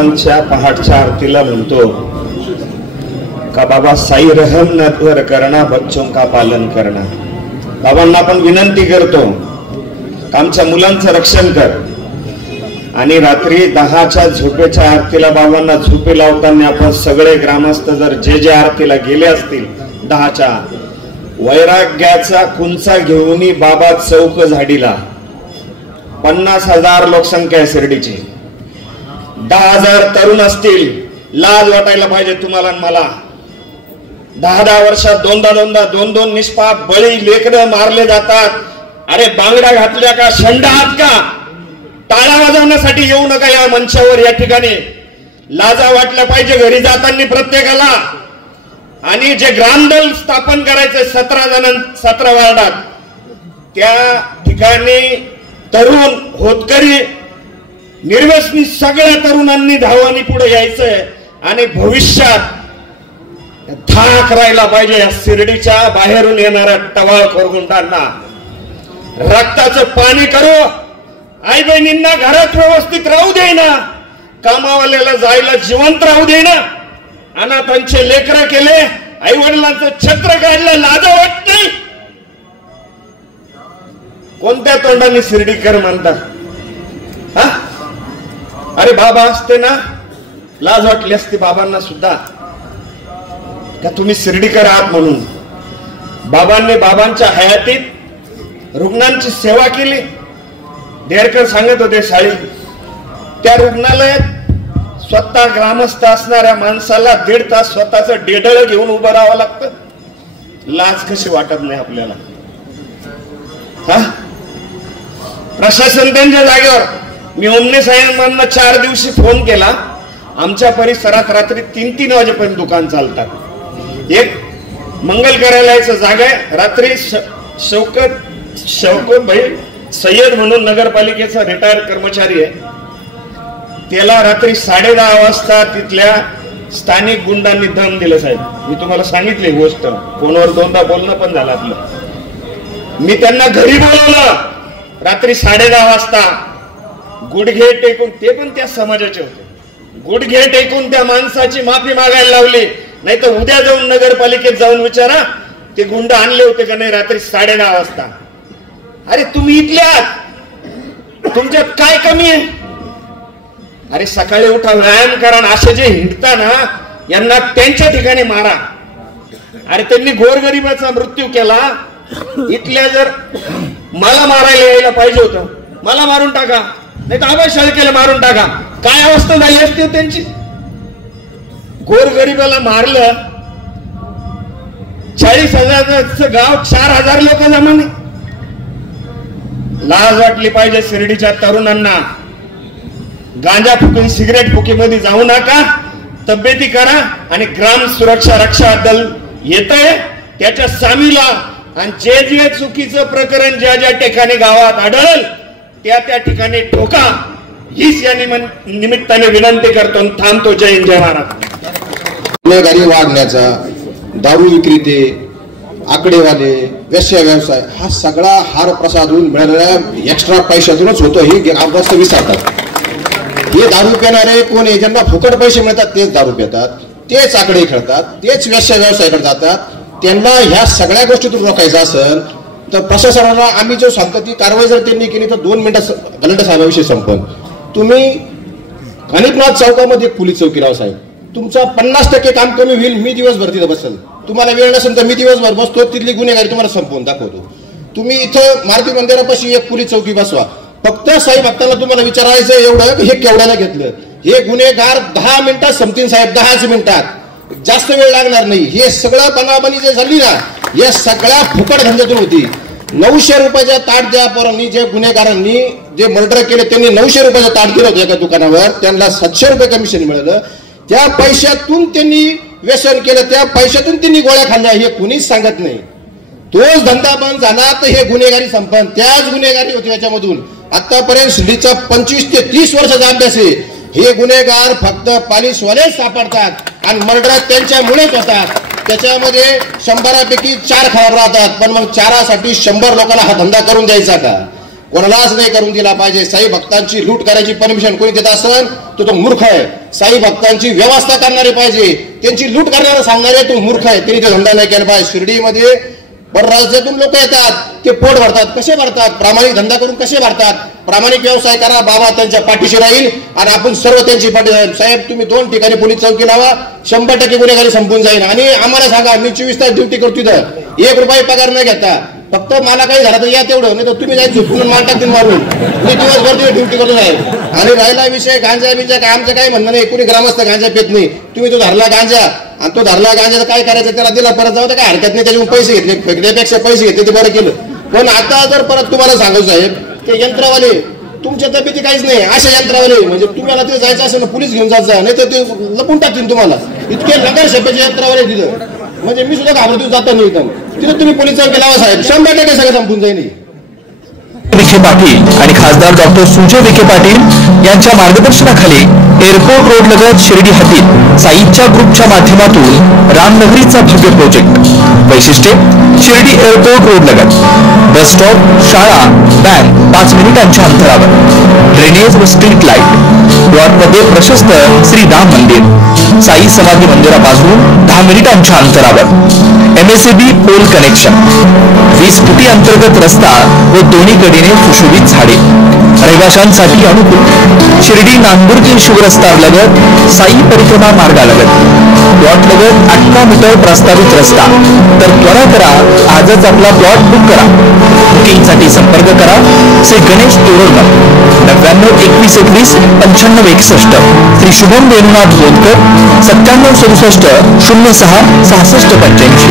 आमच्या पहाटच्या आरतीला म्हणतो का बाबा साई रहम नर करना बच्चों का पालन करना। बाबांना आपण विनंती करतो आमच्या मुलांचं रक्षण कर। आणि रात्री 10च्या झोपेच्या आरतीला बाबांना झोपे लावताना आपण सगळे ग्रामस्थ जर जे आरतीला गेले असतील 10च्या, वैराग्याचा कुंचा घेऊन बाबा चौक झाडीला 50,000 लोकसंख्या आहे शिर्डीची, 10,000 तरुण असतील। लाज वाटायला पाहिजे तुम्हाला मला। 10 वर्षात दोन निष्पाप बळी लेकरं मारले जातात। अरे बांगड्या घातल्या का, शंड आहात का? टाळा वाजवण्यासाठी येऊ नका या मंचावर। या ठिकाणी लाजा वाटल्या पाहिजे घरी जाताना प्रत्येकाला। आणि जे ग्रामदल स्थापन करायचे 17 वार्डात, त्या ठिकाणी तरुण होतकरी निर्व्यसनी सगळ्या तरुणांनी धावानी पुढे यायचंय आणि भविष्यात धाक राहिला पाहिजे या शिर्डीच्या बाहेरून येणाऱ्या टवाळखोर गुंडांना। रक्ताचं पाणी करू, आई बहिणींना घरात व्यवस्थित राहू देईना, कामावाल्याला जायला जिवंत राहू देईना, अनाथांचे लेकरं केले, आई वडिलांचं छत्र काढलं, लाजा वाटत नाही। कोणत्या तोंडाने शिर्डीकर म्हणतात? हा, अरे बाबा असते ना लाज वाटली असती बाबांना सुद्धा का तुम्ही शिर्डीकर आहात म्हणून। बाबांनी बाबांच्या हयातीत रुग्णांची सेवा केली। देरकर सांगत होते शाळी, त्या रुग्णालयात स्वतः ग्रामस्थ असणाऱ्या माणसाला 1.5 तास स्वतःचं डेडळ घेऊन उभं राहावं लागतं। लाज कशी वाटत नाही आपल्याला? हा, प्रशासन त्यांच्या जागेवर। मी ओमने साहेबांना 4 दिवशी फोन केला। आमच्या परिसरात रात्री 3-3 वाजेपर्यंत दुकान चालतात। एक मंगल कार्यालयाचं जागा आहे। रात्री शौकत भाई सय्यद म्हणून नगरपालिकेचा रिटायर्ड कर्मचारी आहे, त्याला रात्री 10:30 वाजता तिथल्या स्थानिक गुंडांनी दम दिलं। साहेब, मी तुम्हाला सांगितली गोष्ट, फोनवर 2दा बोलणं पण झालं आपलं। मी त्यांना घरी बोलवलं रात्री 10:30 वाजता। गुडघे टेकून, ते पण त्या समाजाचे होते, गुडघे टेकून त्या माणसाची माफी मागायला लावली। नाही तर उद्या जाऊन नगरपालिकेत जाऊन विचारा ते गुंड आणले होते का नाही रात्री 10:30 वाजता। अरे तुम्ही इथल्यात, तुमच्यात काय कमी आहे? अरे सकाळी उठा, व्यायाम करा, असे जे हिंडता ना यांना त्यांच्या ठिकाणी मारा। अरे त्यांनी गोरगरिबाचा मृत्यू केला। इथल्या जर मला मारायला यायला पाहिजे होतं, मला मारून टाका, नाही तर आबा शाळकेला मारून टाका। काय अवस्था झाली असते त्यांची? गोरगरिबाला मारलं, 40,000चं गाव 4,000 लोक जमाने। लाज वाटली पाहिजे शिर्डीच्या तरुणांना। गांजा फुकून सिगरेट फुकीमध्ये जाऊ नका, तब्येती करा आणि ग्राम सुरक्षा रक्षा दल येतंय त्याच्या सामीला। आणि जे चुकीचं प्रकरण ज्या ठिकाणी गावात आढळल त्या ठिकाणी ठोका, हीच या निमित्ताने विनंती करतो। थांबतो। जय हिंद, जय महाराज। गुन्हेगारी वाढण्याचा, दारू विक्रीते, आकडेवाले, वेश्या व्यवसाय, हा सगळा हार प्रसादून मिळालेल्या एक्स्ट्रा पैशातूनच होतो हे ग्रामस्थ विसरतात। हे दारू पिणारे कोण आहे? ज्यांना फुकट पैसे मिळतात तेच दारू पितात, तेच आकडे खेळतात, तेच वेश्या व्यवसायाकडे जातात। त्यांना ह्या सगळ्या गोष्टीतून रोखायचं असेल तर प्रशासनाला आम्ही जो सांगतो ती कारवाई जर त्यांनी केली तर 2 मिनिटात गलंडा साहेबाविषयी संपन। तुम्ही गणितनाथ चौकामध्ये एक पोलीस चौकी राव साहेब, तुमचा 50% काम कमी होईल। मी दिवसभर तिथं बसेल, तुम्हाला वेळ नसेल तर मी दिवसभर बसतो, तिथली गुन्हेगारी तुम्हाला संपवून दाखवतो। तुम्ही इथं मारुती मंदिरापाशी एक पोलीस चौकी बसवा, फक्त साहेब भक्तांना तुम्हाला विचारायचं एवढं हे केवढ्याला घेतलं। हे गुन्हेगार 10 मिनिटात संपतील साहेब, 10च मिनिटात, जास्त वेळ लागणार नाही। हे सगळं बनाबनी जे झाली ना, या सगळ्या फुकट धंद्यातून होती। 900 रुपयाच्या ताट द्या पोरांनी, जे गुन्हेगारांनी जे मर्डर केले त्यांनी 900 रुपयाचं ताट दिलं होतं एका दुकानावर, त्यांना 700 रुपये कमिशन मिळालं। त्या पैशातून त्यांनी व्यसन केलं, त्या पैशातून त्यांनी गोळ्या खाल्ल्या, हे कुणीच सांगत नाही। तोच धंदा बंद झाला तर हे गुन्हेगारी संपन, त्याच गुन्हेगारी होती याच्यामधून। आतापर्यंत शिर्डीचा 25 ते 30 वर्षाचा अभ्यास आहे। हे गुन्हेगार फक्त पोलिसवालेच सापडतात आणि मर्डर त्यांच्यामुळेच होतात। त्याच्यामध्ये 100पैकी 4 खराब राहतात, पण मग 4साठी 100 लोकांना हा धंदा करून द्यायचा का? कोणालाच नाही करून दिला पाहिजे. साई भक्तांची लूट करायची परमिशन कोणी देत असेल तो मूर्ख आहे. साई भक्तांची व्यवस्था करणारे पाहिजे, त्यांची लूट करणारा सांगणारे तो मूर्ख आहे. त्यांनी ते धंदा नाही केला पाहिजे. शिर्डीमध्ये परराज्यातून लोक येतात, ते पोट भरतात. कसे भरतात? प्रामाणिक धंदा करून कसे भरतात? प्रामाणिक व्यवसाय करा, बाबा त्यांच्या पाठीशी राहील आणि आपण सर्व त्यांची पाठी राहील. साहेब तुम्ही 2 ठिकाणी पोलीस चौकी लावा, 100% गुन्हेगारी संपून जाईल. आणि आम्हाला सांगा, मी 24 तास ड्युटी करतो तिथं, 1 रुपया पगार न घेता, फक्त मला काही झालं तर या तेवढं, नाही तर तुम्ही जाईल झुकून माल टाकून मारून. मी दिवसभर तिथे ड्युटी करतो साहेब. आणि राहिला विषय गांजा बिंजा, काय आमचं काही म्हणणं नाही, कोणी ग्रामस्थ गांजा पित नाही. तुम्ही तो धरला गांजा आणि तो धरला गांजा काय करायचं, त्याला दिला परत जाऊ तर काय हरकत नाही, त्याच्यातून पैसे घेतले, फेकण्यापेक्षा पैसे घेतले ते बरं केलं. पण आता जर परत तुम्हाला सांगू साहेब, ते यंत्रवाले तुमच्या तब्येती काहीच नाही, अशा यंत्रवाले म्हणजे तुम्हाला ते जायचं असेल ना पोलीस घेऊन जायचं, नाही तर ते लपून टाकतील तुम्हाला. इतके नगर शेपेचे यंत्रवाले तिथं, म्हणजे मी सुद्धा घाबरतो जाता नाही इथं. तिथं तुम्ही पोलीस चौकी लावा साहेब, 100% सगळं संपून जाईल. विखे पाटील आणि खासदार डॉक्टर सुजय विखे पाटील यांच्या मार्गदर्शनाखाली एअरपोर्ट रोड लगत शिर्डी हद्दीत साईच्या ग्रुपच्या माध्यमातून रामनगरीचा भव्य प्रोजेक्ट. वैशिष्ट्ये: शिर्डी एअरपोर्ट रोड लगत बस स्टॉप, शाळा, बँक 5 मिनिटांच्या अंतरावर, ड्रेनेज व स्ट्रीट लाईट, प्लॉटमध्ये प्रशस्त श्री राम मंदिर, साई समाधी मंदिरापासून 10 मिनिटांच्या अंतरावर, MSAB पोल कनेक्शन, 20 फुटी अंतर्गत रस्ता व दोन्ही कडेने सुशोभित झाडे, रहिवाशांसाठी अनुकूल. शिर्डी नांदुर्गी शिवरस्ता लगत साई परिक्रमा मार्गालगत प्लॉट लगत 18 मीटर प्रस्तावित रस्ता. तर त्वरा करा, आजच आपला प्लॉट बुक करा. बुकिंगसाठी संपर्क करा श्री गणेश तोरडमल 99 21 21 95 61, श्री शुभम वेणुनाथ बोलकर 97 67 06 66 85.